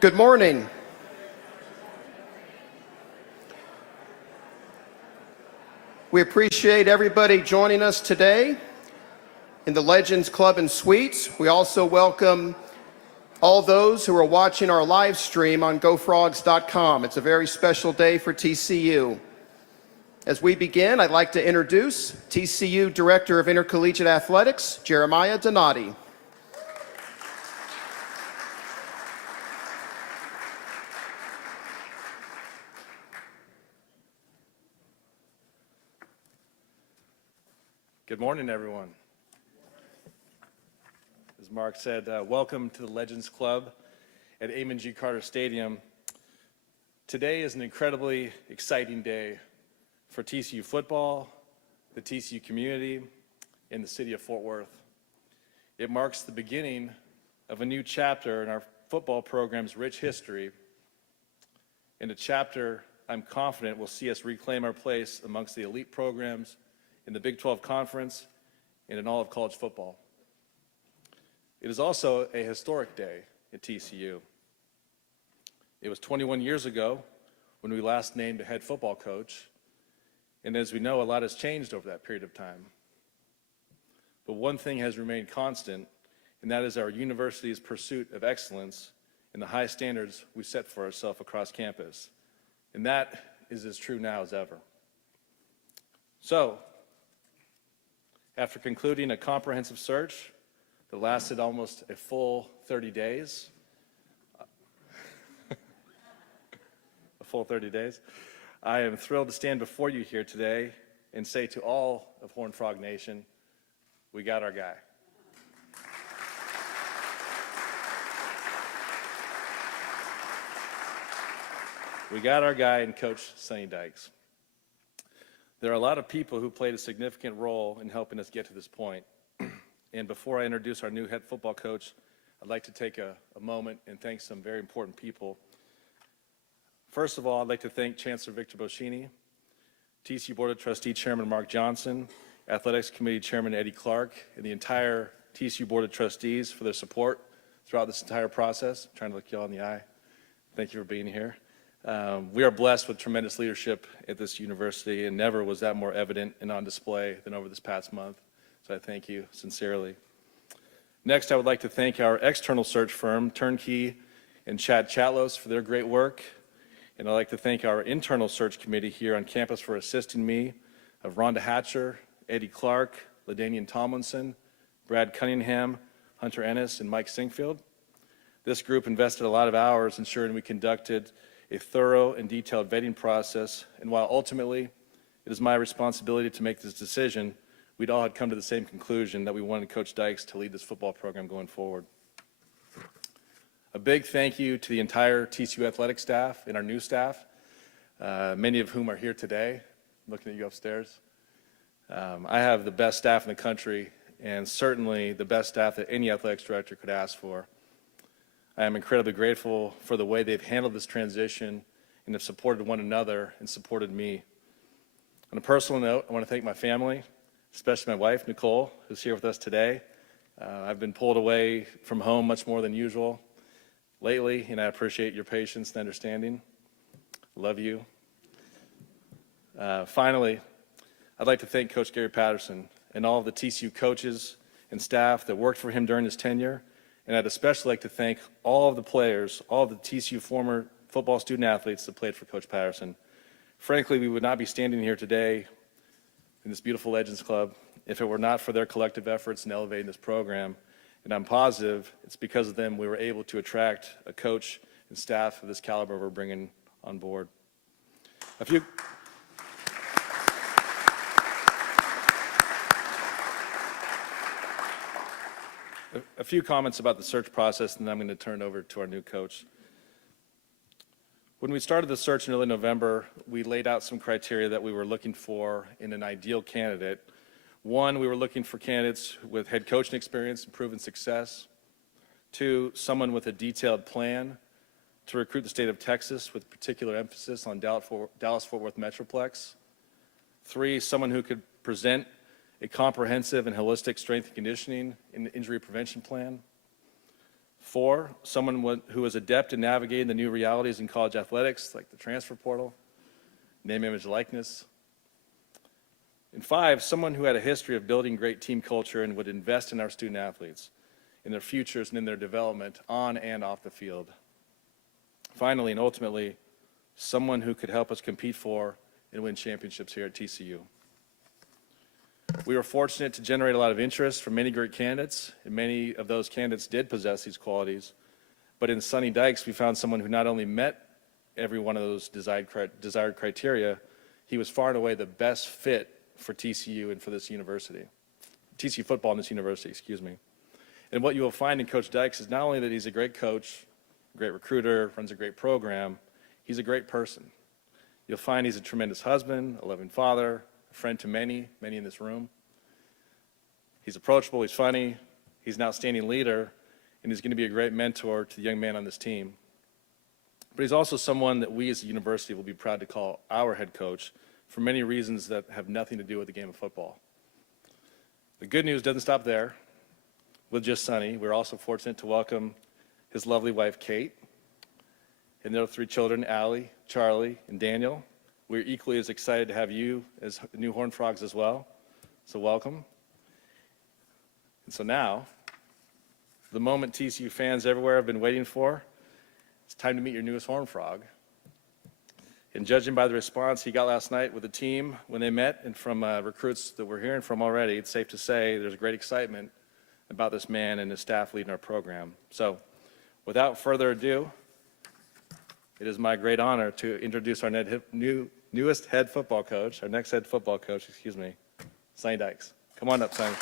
Good morning. We appreciate everybody joining us today in the Legends Club and Suites. We also welcome all those who are watching our live stream on gofrogs.com. It's a very special day for TCU. As we begin, I'd like to introduce TCU Director of Intercollegiate Athletics, Jeremiah Dinotti. Good morning, everyone. As Mark said, welcome to the Legends Club at Amon G. Carter Stadium. Today is an incredibly exciting day for TCU football, the TCU community, and the city of Fort Worth. It marks the beginning of a new chapter in our football program's rich history, and a chapter I'm confident will see us reclaim our place amongst the elite programs in the Big 12 Conference and in all of college football. It is also a historic day at TCU. It was 21 years ago when we last named a head football coach, and as we know, a lot has changed over that period of time. But one thing has remained constant, and that is our university's pursuit of excellence and the high standards we set for ourselves across campus. And that is as true now as ever. So, after concluding a comprehensive search that lasted almost a full 30 days, I am thrilled to stand before you here today and say to all of Horned Frog Nation, we got our guy. We got our guy in Coach Sonny Dykes. There are a lot of people who played a significant role in helping us get to this point. And before I introduce our new head football coach, I'd like to take a moment and thank some very important people. First of all, I'd like to thank Chancellor Victor Boschini, TCU Board of Trustee Chairman Mark Johnson, Athletics Committee Chairman Eddie Clark, and the entire TCU Board of Trustees for their support throughout this entire process. I'm trying to look you all in the eye. Thank you for being here. We are blessed with tremendous leadership at this university, and never was that more evident and on display than over this past month. So I thank you sincerely. Next, I would like to thank our external search firm, Turnkey and Chad Chatlos, for their great work. And I'd like to thank our internal search committee here on campus for assisting me, of Rhonda Hatcher, Eddie Clark, LaDanian Tomlinson, Brad Cunningham, Hunter Ennis, and Mike Sinkfield. This group invested a lot of hours ensuring we conducted a thorough and detailed vetting process, and while ultimately it is my responsibility to make this decision, we'd all had come to the same conclusion that we wanted Coach Dykes to lead this football program going forward. A big thank you to the entire TCU athletic staff and our new staff, many of whom are here today. I'm looking at you upstairs. I have the best staff in the country, and certainly the best staff that any athletics director could ask for. I am incredibly grateful for the way they've handled this transition and have supported one another and supported me. On a personal note, I want to thank my family, especially my wife, Nicole, who's here with us today. I've been pulled away from home much more than usual lately, and I appreciate your patience and understanding. Love you. Finally, I'd like to thank Coach Gary Patterson and all of the TCU coaches and staff that worked for him during his tenure, and I'd especially like to thank all of the players, all of the TCU former football student athletes that played for Coach Patterson. Frankly, we would not be standing here today in this beautiful Legends Club if it were not for their collective efforts in elevating this program. And I'm positive it's because of them we were able to attract a coach and staff of this caliber we're bringing on board. A few comments about the search process, and then I'm going to turn it over to our new coach. When we started the search in early November, we laid out some criteria that we were looking for in an ideal candidate. One, we were looking for candidates with head coaching experience and proven success. Two, someone with a detailed plan to recruit the state of Texas with particular emphasis on Dallas-Fort Worth Metroplex. Three, someone who could present a comprehensive and holistic strength and conditioning and injury prevention plan. 4, someone who is adept in navigating the new realities in college athletics, like the transfer portal, name, image, likeness. And 5, someone who had a history of building great team culture and would invest in our student athletes, in their futures and in their development on and off the field. Finally, and ultimately, someone who could help us compete for and win championships here at TCU. We were fortunate to generate a lot of interest from many great candidates, and many of those candidates did possess these qualities. But in Sonny Dykes, we found someone who not only met every one of those desired criteria, he was far and away the best fit for TCU and for this university. TCU football in this university, excuse me. And what you will find in Coach Dykes is not only that he's a great coach, a great recruiter, runs a great program, he's a great person. You'll find he's a tremendous husband, a loving father, a friend to many in this room. He's approachable, he's funny, he's an outstanding leader, and he's going to be a great mentor to the young man on this team. But he's also someone that we as a university will be proud to call our head coach for many reasons that have nothing to do with the game of football. The good news doesn't stop there with just Sonny. We're also fortunate to welcome his lovely wife, Kate, and their 3 children, Allie, Charlie, and Daniel. We're equally as excited to have you as new Horned Frogs as well, so welcome. And so now, the moment TCU fans everywhere have been waiting for, it's time to meet your newest Horned Frog. And judging by the response he got last night with the team when they met, and from recruits that we're hearing from already, it's safe to say there's great excitement about this man and his staff leading our program. So, without further ado, it is my great honor to introduce our newest head football coach, our next head football coach, excuse me, Sonny Dykes. Come on up, Sonny.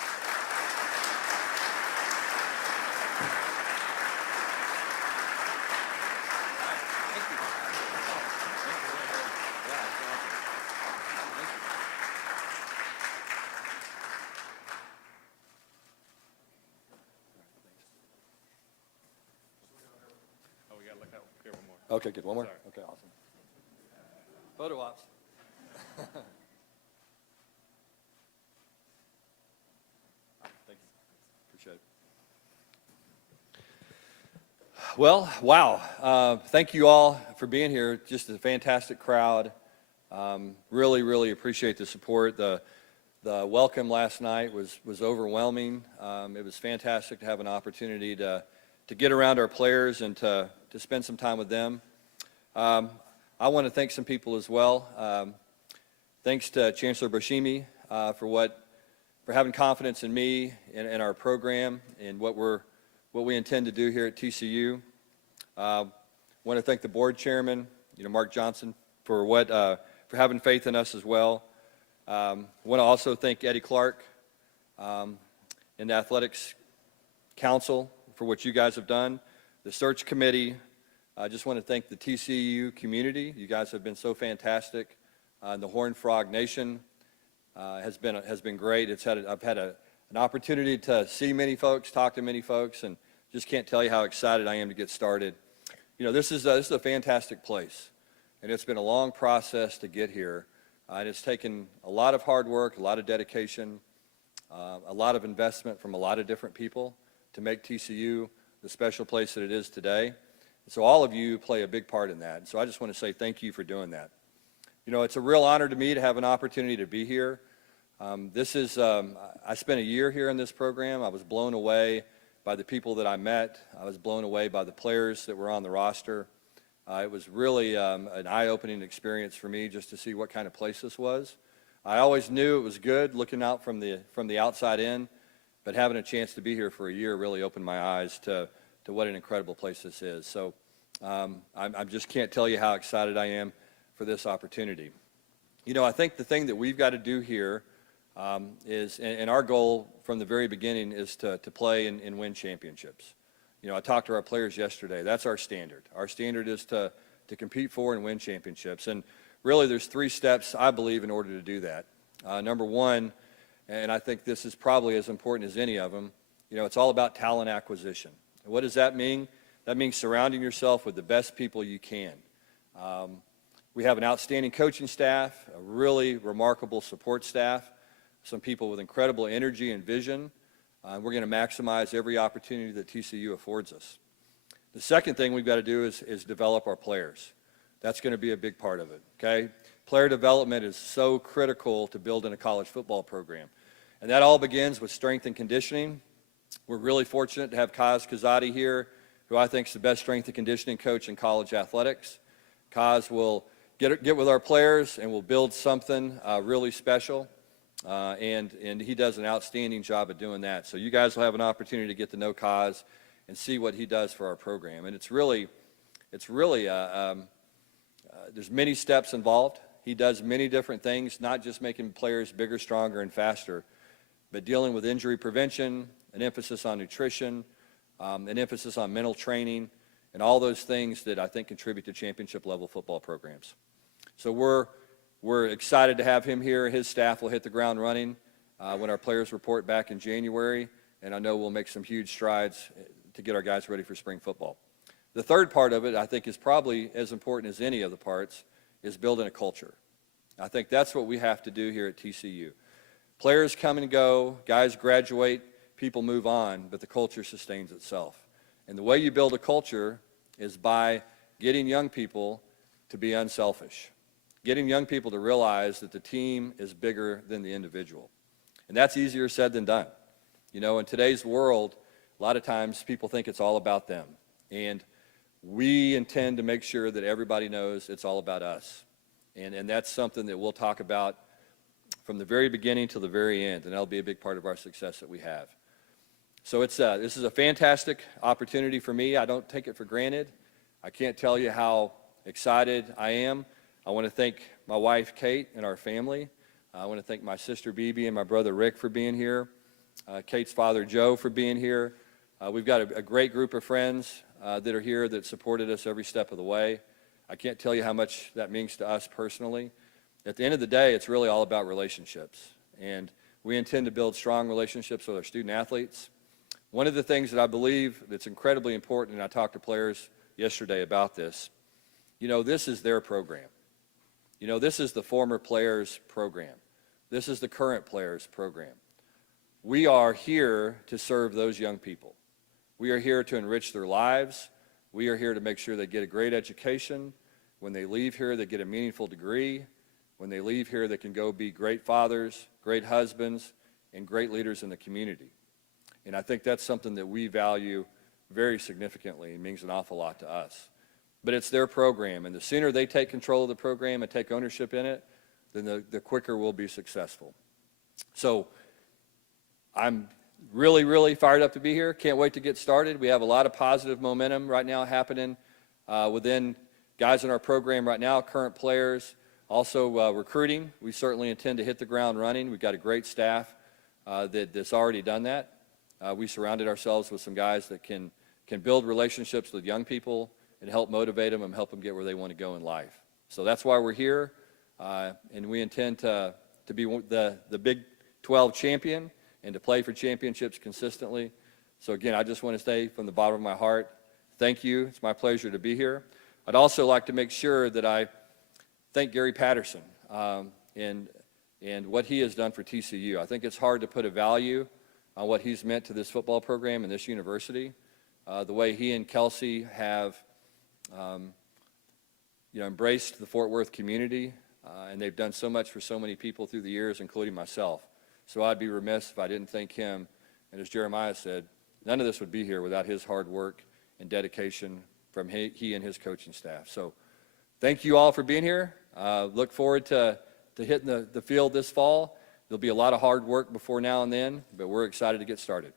Okay, good. One more? Sorry. Okay, awesome. Photo ops. Thank you. Appreciate it. Well, wow. Thank you all for being here. Just a fantastic crowd. Really appreciate the support. The welcome last night was overwhelming. It was fantastic to have an opportunity to get around our players and to spend some time with them. I want to thank some people as well. Thanks to Chancellor Boshimi for having confidence in me and our program and what we intend to do here at TCU. Want to thank the board chairman, Mark Johnson, for having faith in us as well. Want to also thank Eddie Clark and the athletics council for what you guys have done. The search committee. I just want to thank the TCU community. You guys have been so fantastic. The Horned Frog Nation has been great. I've had an opportunity to see many folks, talk to many folks, and just can't tell you how excited I am to get started. This is a fantastic place, and it's been a long process to get here. And it's taken a lot of hard work, a lot of dedication, a lot of investment from a lot of different people to make TCU the special place that it is today. So all of you play a big part in that. So I just want to say thank you for doing that. It's a real honor to me to have an opportunity to be here. I spent a year here in this program. I was blown away by the people that I met. I was blown away by the players that were on the roster. It was really an eye-opening experience for me just to see what kind of place this was. I always knew it was good looking out from the outside in, but having a chance to be here for a year really opened my eyes to what an incredible place this is. So I just can't tell you how excited I am for this opportunity. I think the thing that we've got to do here is, and our goal from the very beginning is to play and win championships. I talked to our players yesterday. That's our standard. Our standard is to compete for and win championships. And really there's 3 steps, I believe, in order to do that. Number 1, and I think this is probably as important as any of them, it's all about talent acquisition. What does that mean? That means surrounding yourself with the best people you can. We have an outstanding coaching staff, a really remarkable support staff, some people with incredible energy and vision. We're going to maximize every opportunity that TCU affords us. The second thing we've got to do is develop our players. That's going to be a big part of it, okay? Player development is so critical to building a college football program. And that all begins with strength and conditioning. We're really fortunate to have Kaz Kazadi here, who I think is the best strength and conditioning coach in college athletics. Kaz will get with our players and will build something really special. And he does an outstanding job of doing that. So you guys will have an opportunity to get to know Kaz and see what he does for our program. And it's really there's many steps involved. He does many different things, not just making players bigger, stronger, and faster, but dealing with injury prevention, an emphasis on nutrition, an emphasis on mental training, and all those things that I think contribute to championship-level football programs. So we're excited to have him here. His staff will hit the ground running when our players report back in January, and I know we'll make some huge strides to get our guys ready for spring football. The third part of it, I think, is probably as important as any of the parts, is building a culture. I think that's what we have to do here at TCU. Players come and go, guys graduate, people move on, but the culture sustains itself. And the way you build a culture is by getting young people to be unselfish, getting young people to realize that the team is bigger than the individual. And that's easier said than done. You know, in today's world, a lot of times people think it's all about them. And we intend to make sure that everybody knows it's all about us. And that's something that we'll talk about from the very beginning to the very end, and that'll be a big part of our success that we have. So this is a fantastic opportunity for me. I don't take it for granted. I can't tell you how excited I am. I want to thank my wife, Kate, and our family. I want to thank my sister, Bibi, and my brother, Rick, for being here. Kate's father, Joe, for being here. We've got a great group of friends that are here that supported us every step of the way. I can't tell you how much that means to us personally. At the end of the day, it's really all about relationships. And we intend to build strong relationships with our student athletes. One of the things that I believe that's incredibly important, and I talked to players yesterday about this, you know, this is their program. You know, this is the former players' program. This is the current players' program. We are here to serve those young people. We are here to enrich their lives. We are here to make sure they get a great education. When they leave here, they get a meaningful degree. When they leave here, they can go be great fathers, great husbands, and great leaders in the community. And I think that's something that we value very significantly. It means an awful lot to us. But it's their program, and the sooner they take control of the program and take ownership in it, then the quicker we'll be successful. So I'm really, really fired up to be here. Can't wait to get started. We have a lot of positive momentum right now happening within guys in our program right now, current players. Also recruiting. We certainly intend to hit the ground running. We've got a great staff that's already done that. We surrounded ourselves with some guys that can build relationships with young people and help motivate them and help them get where they want to go in life. So that's why we're here, and we intend to be the Big 12 champion and to play for championships consistently. So again, I just want to say from the bottom of my heart, thank you. It's my pleasure to be here. I'd also like to make sure that I thank Gary Patterson and what he has done for TCU. I think it's hard to put a value on what he's meant to this football program and this university. The way he and Kelsey have embraced the Fort Worth community, and they've done so much for so many people through the years, including myself. So I'd be remiss if I didn't thank him. And as Jeremiah said, none of this would be here without his hard work and dedication from he and his coaching staff. So thank you all for being here. Look forward to hitting the field this fall. There'll be a lot of hard work before now and then, but we're excited to get started.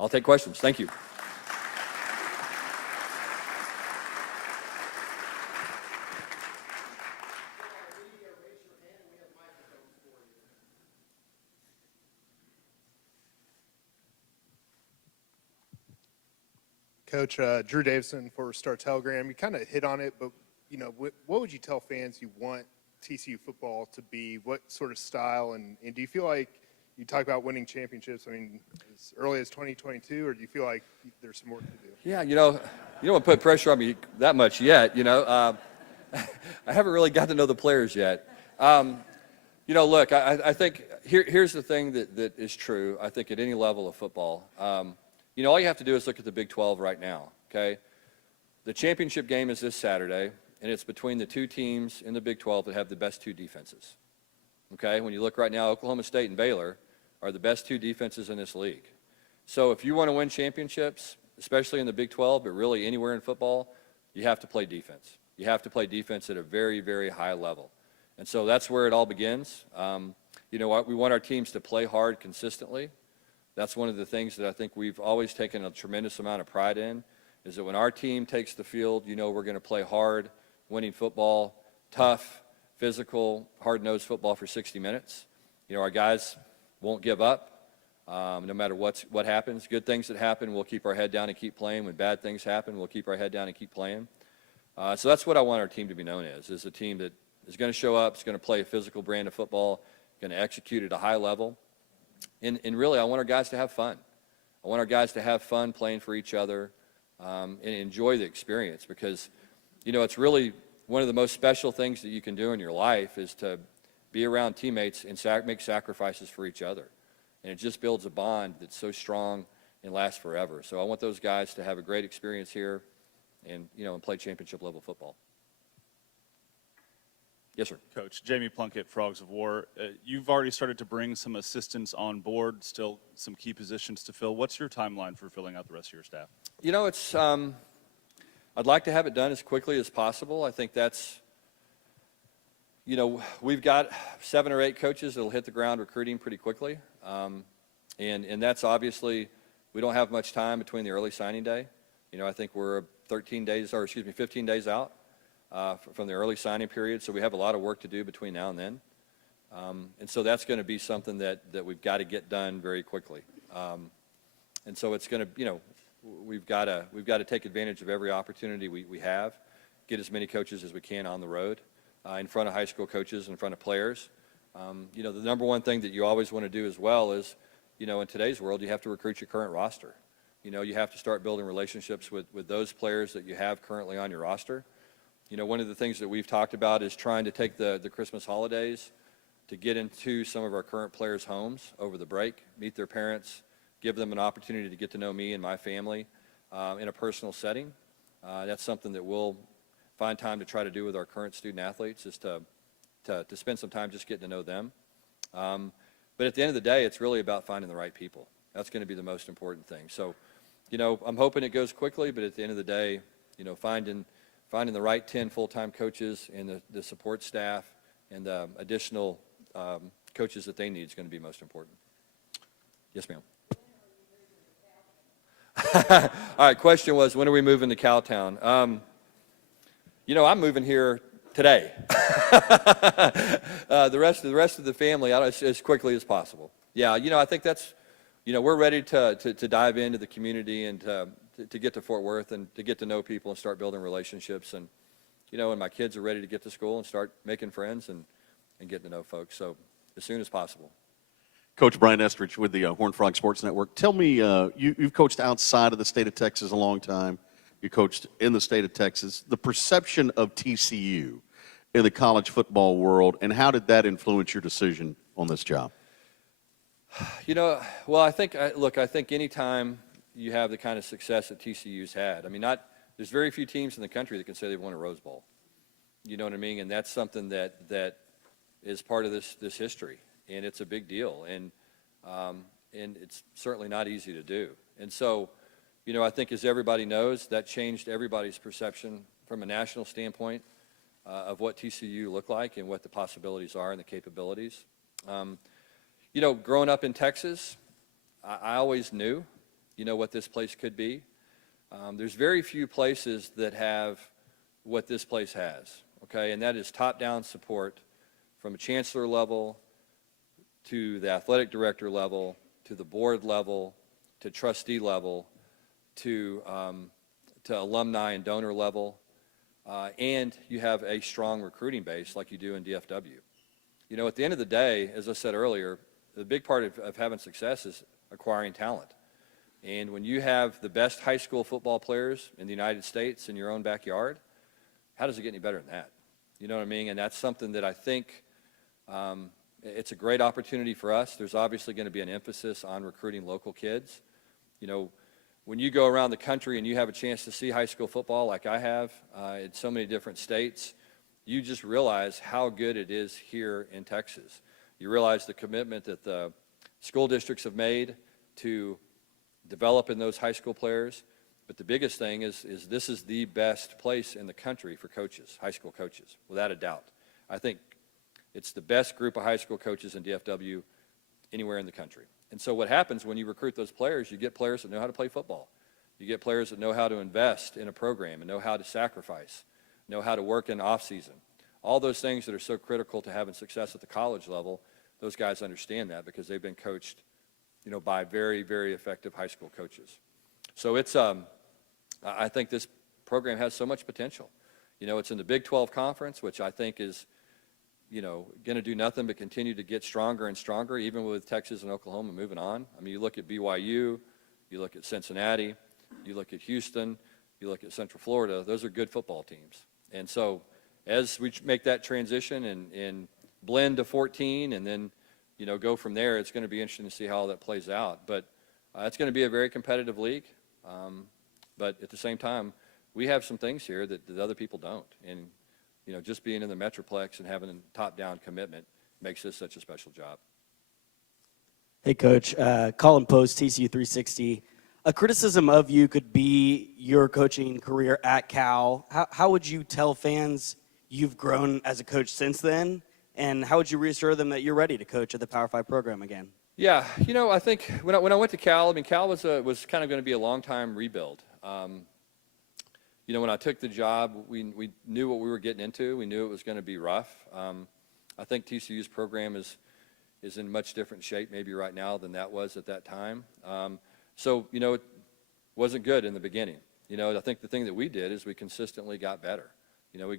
I'll take questions. Thank you. Coach, Drew Davison for Star Telegram. You kind of hit on it, but you know, what would you tell fans you want TCU football to be? What sort of style, and do you feel like you talk about winning championships? I mean, as early as 2022, or do you feel like there's some more to do? Yeah, you don't want to put pressure on me that much yet. I haven't really got to know the players yet. Look, I think here's the thing that is true. I think at any level of football. All you have to do is look at the Big 12 right now. okay? The championship game is this Saturday, and it's between the two teams in the Big 12 that have the best two defenses, okay? When you look right now, Oklahoma State and Baylor are the best two defenses in this league. So if you want to win championships, especially in the Big 12, but really anywhere in football, you have to play defense. You have to play defense at a very, very high level. And so that's where it all begins. You know what? We want our teams to play hard consistently. That's one of the things that I think we've always taken a tremendous amount of pride in, is that when our team takes the field, you know we're going to play hard, winning football, tough, physical, hard-nosed football for 60 minutes. You know, our guys won't give up. No matter what happens. Good things that happen, we'll keep our head down and keep playing. When bad things happen, we'll keep our head down and keep playing. So that's what I want our team to be known as, is a team that is going to show up, is going to play a physical brand of football, going to execute at a high level. And really, I want our guys to have fun. I want our guys to have fun playing for each other and enjoy the experience, because, you know, it's really one of the most special things that you can do in your life is to be around teammates and make sacrifices for each other. And it just builds a bond that's so strong and lasts forever. So I want those guys to have a great experience here and, you know, and play championship level football. Yes, sir. Coach, Jamie Plunkett, Frogs of War. You've already started to bring some assistants on board, still some key positions to fill. What's your timeline for filling out the rest of your staff? You know, it's, I'd like to have it done as quickly as possible. I think that's, you know, we've got 7 or 8 coaches that'll hit the ground recruiting pretty quickly. And that's obviously, we don't have much time between the early signing day. You know, I think we're 15 days out from the early signing period, so we have a lot of work to do between now and then. And so that's going to be something that we've got to get done very quickly. And so it's going to, you know, we've got to take advantage of every opportunity we have, get as many coaches as we can on the road, in front of high school coaches, in front of players. You know, the number one thing that you always want to do as well is, you know, in today's world, you have to recruit your current roster. You know, you have to start building relationships with those players that you have currently on your roster. You know, one of the things that we've talked about is trying to take the Christmas holidays to get into some of our current players' homes over the break, meet their parents, give them an opportunity to get to know me and my family in a personal setting. That's something that we'll find time to try to do with our current student athletes, is to spend some time just getting to know them. But at the end of the day, it's really about finding the right people. That's going to be the most important thing. So, you know, I'm hoping it goes quickly, but at the end of the day, you know, finding the right 10 full-time coaches and the support staff and the additional coaches that they need is going to be most important. Yes, ma'am. All right, question was, when are we moving to Cowtown? You know, I'm moving here today. The rest of the family, as quickly as possible. Yeah, you know, I think that's, you know, we're ready to dive into the community and to get to Fort Worth and to get to know people and start building relationships. And, you know, and my kids are ready to get to school and start making friends and getting to know folks. So as soon as possible. Coach Brian Estrich with the Horned Frog Sports Network. Tell me, you've coached outside of the state of Texas a long time. You coached in the state of Texas. The perception of TCU in the college football world, and how did that influence your decision on this job? You know, well, I think any time you have the kind of success that TCU's had, I mean, there's very few teams in the country that can say they've won a Rose Bowl. You know what I mean? And that's something that is part of this history, and it's a big deal, and it's certainly not easy to do. And so, you know, I think as everybody knows, that changed everybody's perception from a national standpoint of what TCU looked like and what the possibilities are and the capabilities. You know, growing up in Texas, I always knew, you know, what this place could be. There's very few places that have what this place has, okay? And that is top-down support from a chancellor level to the athletic director level to the board level to trustee level to alumni and donor level, and you have a strong recruiting base like you do in DFW. You know, at the end of the day, as I said earlier, the big part of having success is acquiring talent. And when you have the best high school football players in the United States in your own backyard, how does it get any better than that? You know what I mean? And that's something that I think it's a great opportunity for us. There's obviously going to be an emphasis on recruiting local kids. You know, when you go around the country and you have a chance to see high school football like I have in so many different states, you just realize how good it is here in Texas. You realize the commitment that the school districts have made to developing those high school players. But the biggest thing is this is the best place in the country for coaches, high school coaches, without a doubt. I think it's the best group of high school coaches in DFW anywhere in the country. And so what happens when you recruit those players, you get players that know how to play football. You get players that know how to invest in a program and know how to sacrifice, know how to work in off-season. All those things that are so critical to having success at the college level, those guys understand that because they've been coached, by very, very effective high school coaches. So it's, I think this program has so much potential. It's in the Big 12 Conference, which I think is, going to do nothing but continue to get stronger and stronger, even with Texas and Oklahoma moving on. I mean, you look at BYU, you look at Cincinnati, you look at Houston, you look at Central Florida, those are good football teams. And so as we make that transition and blend to 14 and then, go from there, it's going to be interesting to see how all that plays out. But it's going to be a very competitive league. But at the same time, we have some things here that other people don't. And, just being in the Metroplex and having a top-down commitment makes this such a special job. Hey, Coach. Colin Post, TCU 360. A criticism of you could be your coaching career at Cal. How would you tell fans you've grown as a coach since then? And how would you reassure them that you're ready to coach at the Power 5 program again? Yeah, I think when I went to Cal, Cal was kind of going to be a long-time rebuild. When I took the job, we knew what we were getting into. We knew it was going to be rough. I think TCU's program is in much different shape maybe right now than that was at that time. So, it wasn't good in the beginning. I think the thing that we did is we consistently got better.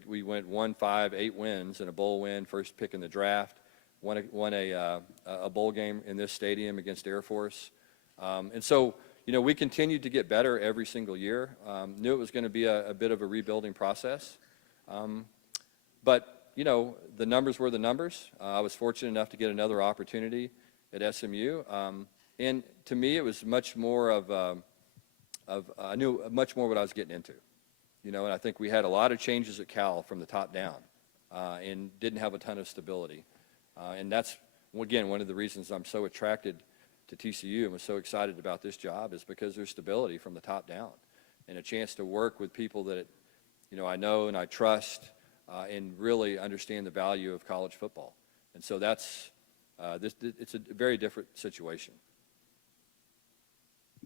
We went 1-5, 8 wins and a bowl win, first pick in the draft, won a bowl game in this stadium against Air Force. And so, we continued to get better every single year. Knew it was going to be a bit of a rebuilding process. But, the numbers were the numbers. I was fortunate enough to get another opportunity at SMU. And to me, it was much more I knew much more what I was getting into. And I think we had a lot of changes at Cal from the top down and didn't have a ton of stability. And that's, again, one of the reasons I'm so attracted to TCU and was so excited about this job is because there's stability from the top down and a chance to work with people that, I know and I trust and really understand the value of college football. And so that's, it's a very different situation.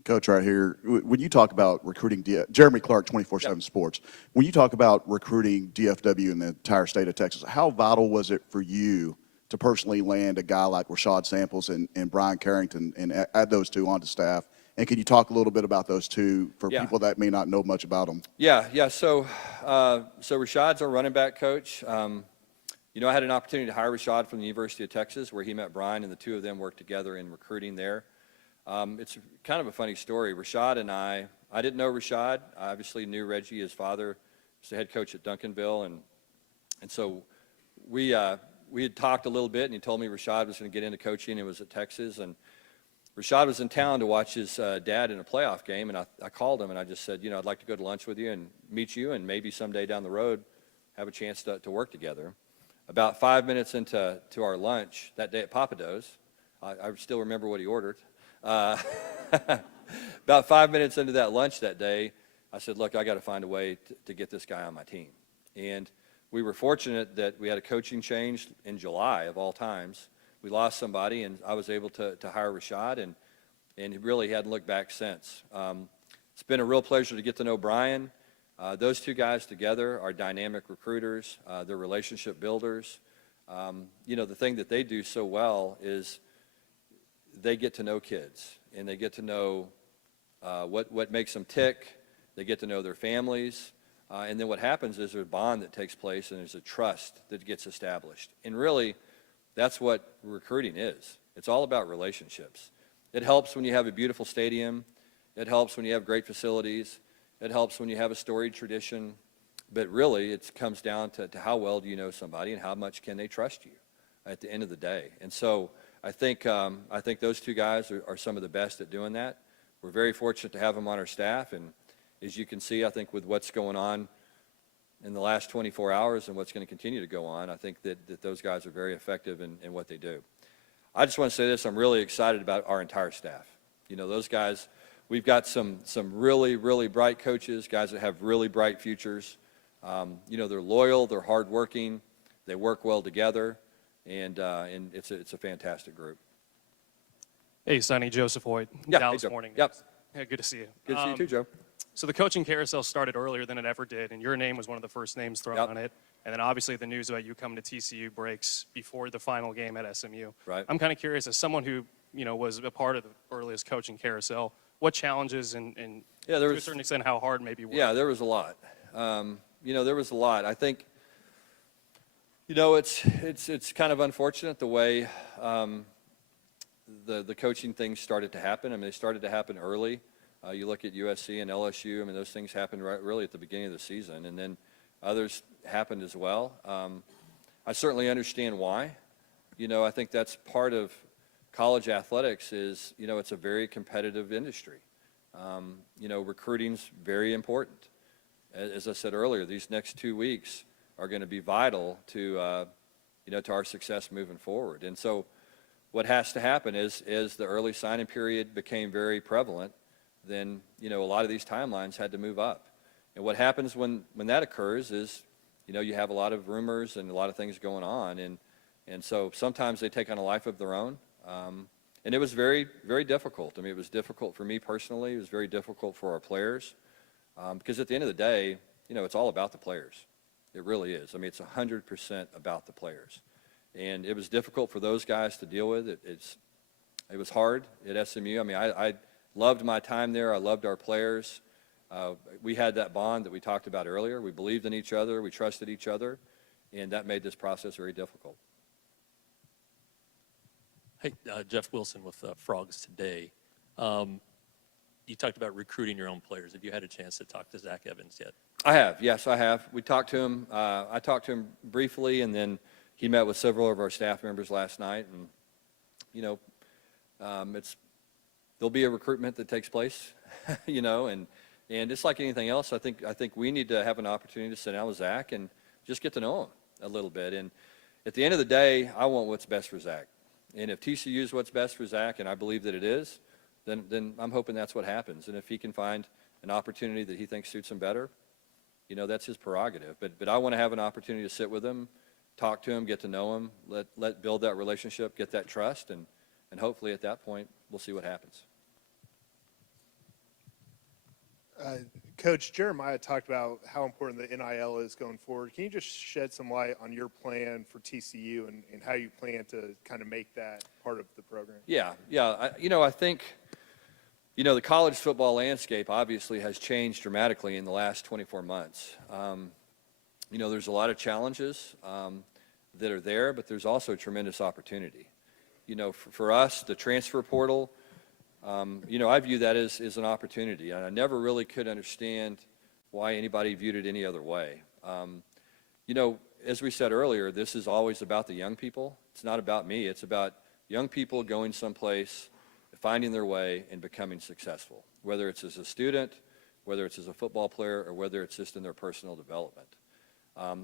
Coach, right here, when you talk about recruiting, Jeremy Clark, 24/7 Sports, when you talk about recruiting DFW in the entire state of Texas, how vital was it for you to personally land a guy like Rashad Samples and Brian Carrington and add those two onto staff? And can you talk a little bit about those two for people that may not know much about them? Yeah. So Rashad's our running back coach. I had an opportunity to hire Rashad from the University of Texas, where he met Brian, and the two of them worked together in recruiting there. It's kind of a funny story. Rashad and I didn't know Rashad. I obviously knew Reggie. His father was the head coach at Duncanville, and so we had talked a little bit, and he told me Rashad was going to get into coaching and was at Texas. And Rashad was in town to watch his dad in a playoff game, and I called him and I just said, I'd like to go to lunch with you and meet you, and maybe someday down the road have a chance to work together. About 5 minutes into our lunch that day at Papado's, I still remember what he ordered. About 5 minutes into that lunch that day, I said, look, I got to find a way to get this guy on my team. And we were fortunate that we had a coaching change in July of all times. We lost somebody, and I was able to hire Rashad, and he really hadn't looked back since. It's been a real pleasure to get to know Brian. Those two guys together are dynamic recruiters. They're relationship builders. The thing that they do so well is they get to know kids, and they get to know what makes them tick. They get to know their families. And then what happens is there's a bond that takes place, and there's a trust that gets established. And really, that's what recruiting is. It's all about relationships. It helps when you have a beautiful stadium. It helps when you have great facilities. It helps when you have a storied tradition. But really, it comes down to how well do you know somebody and how much can they trust you at the end of the day. And so I think those two guys are some of the best at doing that. we're very fortunate to have them on our staff. And as you can see, I think with what's going on in the last 24 hours and what's going to continue to go on, I think that those guys are very effective in what they do. I just want to say this, I'm really excited about our entire staff. You know, those guys, we've got some really, really bright coaches, guys that have really bright futures. You know, they're loyal, they're hardworking, they work well together, and it's a fantastic group. Hey, Sonny, Joseph Hoyt, Yeah, hey, Dallas Joe. Morning. Yep. Yeah, good to see you. Good to see you too, Joe. So the coaching carousel started earlier than it ever did, and your name was one of the first names thrown Yep. on it. And then obviously the news about you coming to TCU breaks before the final game at SMU. Right. I'm kind of curious, as someone who, you know, was a part of the earliest coaching carousel, what challenges and Yeah, there to a was- certain extent how hard maybe were? Yeah, there was a lot. You know, there was a lot. I think, you know, it's kind of unfortunate the way the coaching things started to happen. I mean, they started to happen early. You look at USC and LSU. I mean, those things happened really at the beginning of the season, and then others happened as well. I certainly understand why. You know, I think that's part of college athletics is, you know, it's a very competitive industry. You know, recruiting's very important. As I said earlier, these next 2 weeks are going to be vital to, you know, to our success moving forward. And so what has to happen is the early signing period became very prevalent, then, you know, a lot of these timelines had to move up. And what happens when that occurs is, you know, you have a lot of rumors and a lot of things going on. And so sometimes they take on a life of their own. And it was very, very difficult. I mean, it was difficult for me personally. It was very difficult for our players. Because at the end of the day, you know, it's all about the players. It really is. I mean, it's 100% about the players. And it was difficult for those guys to deal with. It was hard at SMU. I mean, I loved my time there. I loved our players. We had that bond that we talked about earlier. We believed in each other. We trusted each other. And that made this process very difficult. Hey, Jeff Wilson with Frogs Today. You talked about recruiting your own players. Have you had a chance to talk to Zach Evans yet? I have. Yes, I have. We talked to him. I talked to him briefly, and then he met with several of our staff members last night. And, you know, there'll be a recruitment that takes place, you know, and it's like anything else. I think we need to have an opportunity to sit down with Zach and just get to know him a little bit. And at the end of the day, I want what's best for Zach. And if TCU is what's best for Zach, and I believe that it is, then I'm hoping that's what happens. And if he can find an opportunity that he thinks suits him better, you know, that's his prerogative. But I want to have an opportunity to sit with him, talk to him, get to know him, let build that relationship, get that trust, and hopefully at that point we'll see what happens. Coach, Jeremiah talked about how important the NIL is going forward. Can you just shed some light on your plan for TCU and how you plan to kind of make that part of the program? Yeah. You know, I think, you know, the college football landscape obviously has changed dramatically in the last 24 months. You know, there's a lot of challenges that are there, but there's also tremendous opportunity. You know, for us, the transfer portal, you know, I view that as an opportunity, and I never really could understand why anybody viewed it any other way. You know, as we said earlier, this is always about the young people. It's not about me. It's about young people going someplace, finding their way, and becoming successful, whether it's as a student, whether it's as a football player, or whether it's just in their personal development.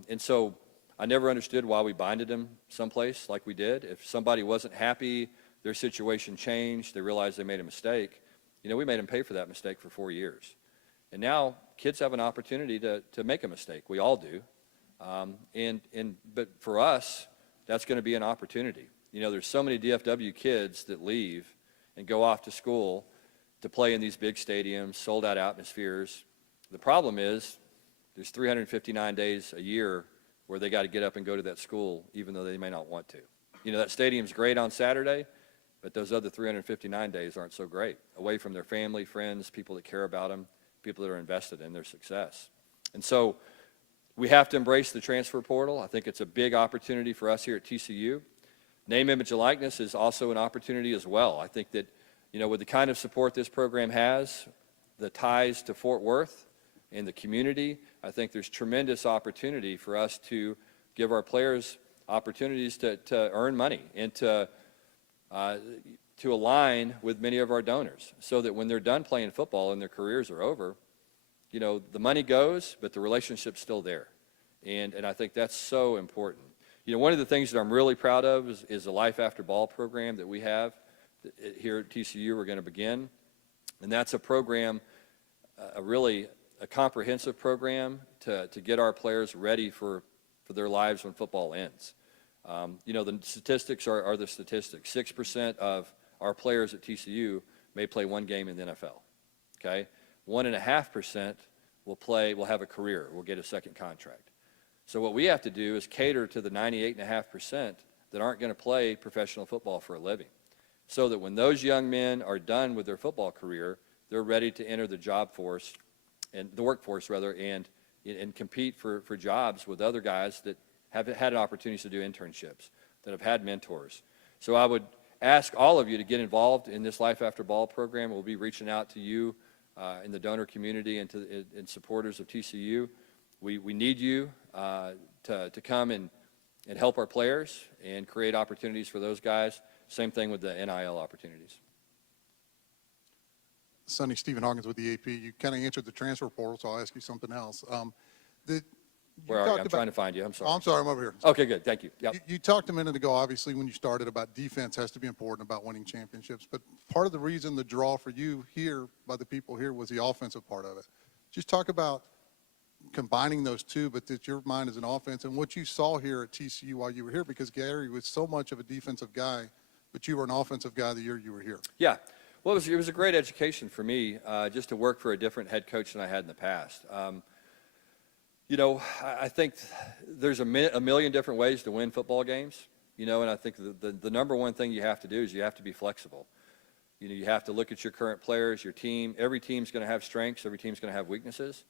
And so I never understood why we binded them someplace like we did. If somebody wasn't happy, their situation changed, they realized they made a mistake, you know, we made them pay for that mistake for 4 years. And now kids have an opportunity to make a mistake. We all do. But for us, that's going to be an opportunity. You know, there's so many DFW kids that leave and go off to school to play in these big stadiums, sold-out atmospheres. The problem is there's 359 days a year where they got to get up and go to that school even though they may not want to. You know, that stadium's great on Saturday, but those other 359 days aren't so great, away from their family, friends, people that care about them, people that are invested in their success. And so we have to embrace the transfer portal. I think it's a big opportunity for us here at TCU. Name, image, and likeness is also an opportunity as well. I think that, you know, with the kind of support this program has, the ties to Fort Worth and the community, I think there's tremendous opportunity for us to give our players opportunities to earn money and to, to align with many of our donors so that when they're done playing football and their careers are over, you know, the money goes, but the relationship's still there. And I think that's so important. You know, one of the things that I'm really proud of is the Life After Ball program that we have here at TCU. We're going to begin. And that's a program, a comprehensive program to get our players ready for their lives when football ends. You know, the statistics are the statistics. 6% of our players at TCU may play one game in the NFL, okay? 1.5% will have a career, will get a second contract. So what we have to do is cater to the 98.5% that aren't going to play professional football for a living, so that when those young men are done with their football career, they're ready to enter the job force, and the workforce rather, and compete for jobs with other guys that have had opportunities to do internships, that have had mentors. So I would ask all of you to get involved in this Life After Ball program. We'll be reaching out to you in the donor community and supporters of TCU. We need you to come and help our players and create opportunities for those guys. Same thing with the NIL opportunities. Sonny, Stephen Hawkins with the AP. You kind of answered the transfer portal, so I'll ask you something else. Where are you? I'm trying to find you. I'm sorry. Oh, I'm sorry. I'm over here. Okay, good. Thank you. Yep. You talked a minute ago, obviously, when you started about defense has to be important about winning championships. But part of the reason the draw for you here by the people here was the offensive part of it. Just talk about combining those two, but that your mind is an offense and what you saw here at TCU while you were here, because Gary was so much of a defensive guy, but you were an offensive guy the year you were here. Yeah. Well, it was a great education for me just to work for a different head coach than I had in the past. You know, I think there's a million different ways to win football games, you know, and I think the number one thing you have to do is you have to be flexible. You know, you have to look at your current players, your team. Every team's going to have strengths. Every team's going to have weaknesses.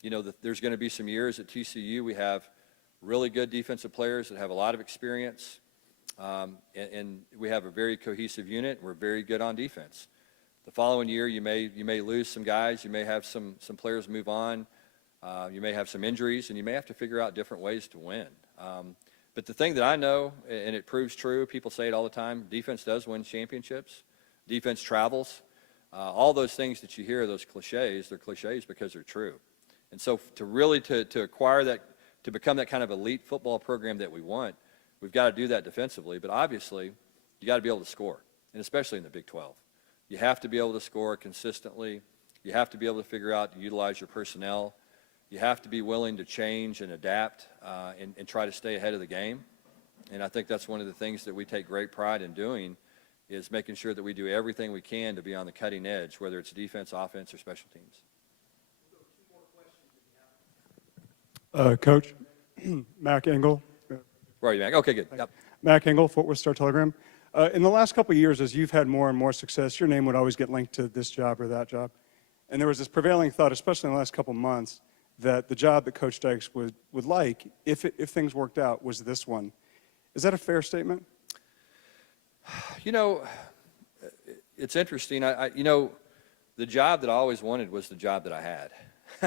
You know, there's going to be some years at TCU we have really good defensive players that have a lot of experience, and we have a very cohesive unit. We're very good on defense. The following year, you may lose some guys. You may have some players move on. You may have some injuries, and you may have to figure out different ways to win. But the thing that I know, and it proves true, people say it all the time, defense does win championships. Defense travels. All those things that you hear, those cliches, they're cliches because they're true. And so to acquire that, to become that kind of elite football program that we want, we've got to do that defensively. But obviously, you got to be able to score, and especially in the Big 12. You have to be able to score consistently. You have to be able to figure out to utilize your personnel. You have to be willing to change and adapt and try to stay ahead of the game. And I think that's one of the things that we take great pride in doing, is making sure that we do everything we can to be on the cutting edge, whether it's defense, offense, or special teams. Coach, Mac Engel. Where are you, Mac? Okay, good. Yep. Mac Engel, Fort Worth Star-Telegram. In the last couple of years, as you've had more and more success, your name would always get linked to this job or that job. And there was this prevailing thought, especially in the last couple of months, that the job that Coach Dykes would like, if things worked out, was this one. Is that a fair statement? You know, it's interesting. You know, the job that I always wanted was the job that I had.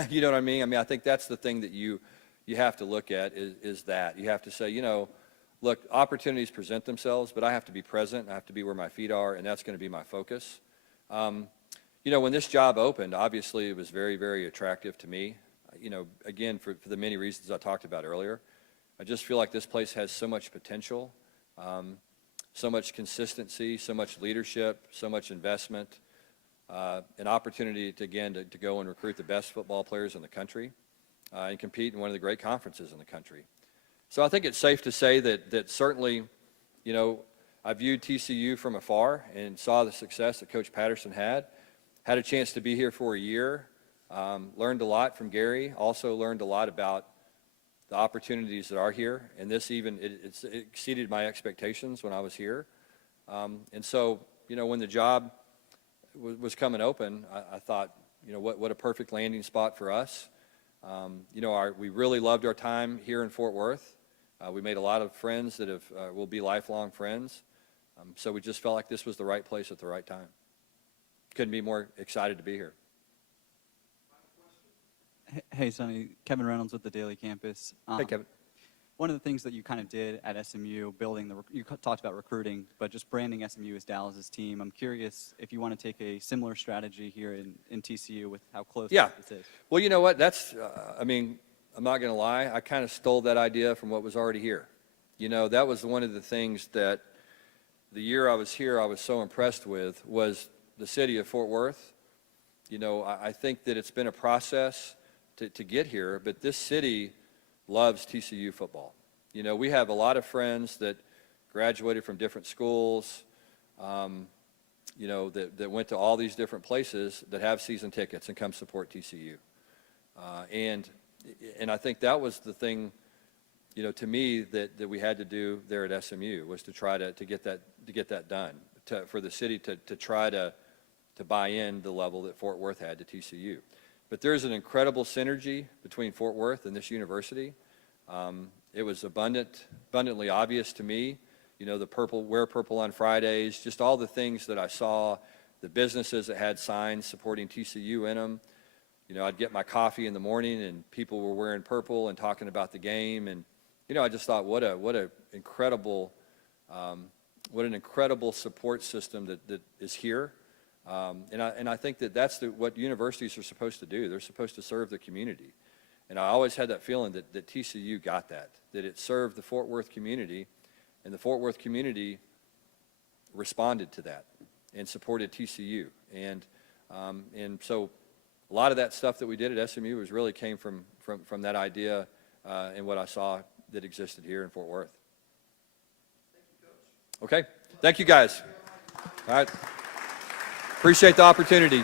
You know what I mean? I think that's the thing that you have to look at is that. You have to say, you know, look, opportunities present themselves, but I have to be present. I have to be where my feet are, and that's going to be my focus. You know, when this job opened, obviously it was very, very attractive to me. You know, again, for the many reasons I talked about earlier. I just feel like this place has so much potential, so much consistency, so much leadership, so much investment, an opportunity to go and recruit the best football players in the country and compete in one of the great conferences in the country. So I think it's safe to say that certainly, you know, I viewed TCU from afar and saw the success that Coach Patterson had a chance to be here for a year, learned a lot from Gary, also learned a lot about the opportunities that are here, and this it exceeded my expectations when I was here. And so, you know, when the job was coming open, I thought, you know, what a perfect landing spot for us. You know, we really loved our time here in Fort Worth. We made a lot of friends that will be lifelong friends. So we just felt like this was the right place at the right time. Couldn't be more excited to be here. Hey, Sonny. Kevin Reynolds with the Daily Campus. Hey, Kevin. one of the things that you kind of did at SMU, you talked about recruiting, but just branding SMU as Dallas's team. I'm curious if you want to take a similar strategy here in TCU with how close Yeah. this is. Well, you know what? That's, I mean, I'm not going to lie. I kind of stole that idea from what was already here. You know, that was one of the things that the year I was here I was so impressed with was the city of Fort Worth. You know, I think that it's been a process to get here, but this city loves TCU football. You know, we have a lot of friends that graduated from different schools, you know, that went to all these different places that have season tickets and come support TCU. And I think that was the thing, you know, to me that we had to do there at SMU was to try to get that done, for the city to try to buy in the level that Fort Worth had to TCU. But there's an incredible synergy between Fort Worth and this university. It was abundantly obvious to me, you know, the wear purple on Fridays, just all the things that I saw, the businesses that had signs supporting TCU in them. You know, I'd get my coffee in the morning and people were wearing purple and talking about the game. And, you know, I just thought, what an incredible support system that is here. And I think that's what universities are supposed to do. They're supposed to serve the community. And I always had that feeling that TCU got that it served the Fort Worth community, and the Fort Worth community responded to that and supported TCU. And so a lot of that stuff that we did at SMU really came from that idea and what I saw that existed here in Fort Worth. Okay. Thank you, guys. All right. Appreciate the opportunity.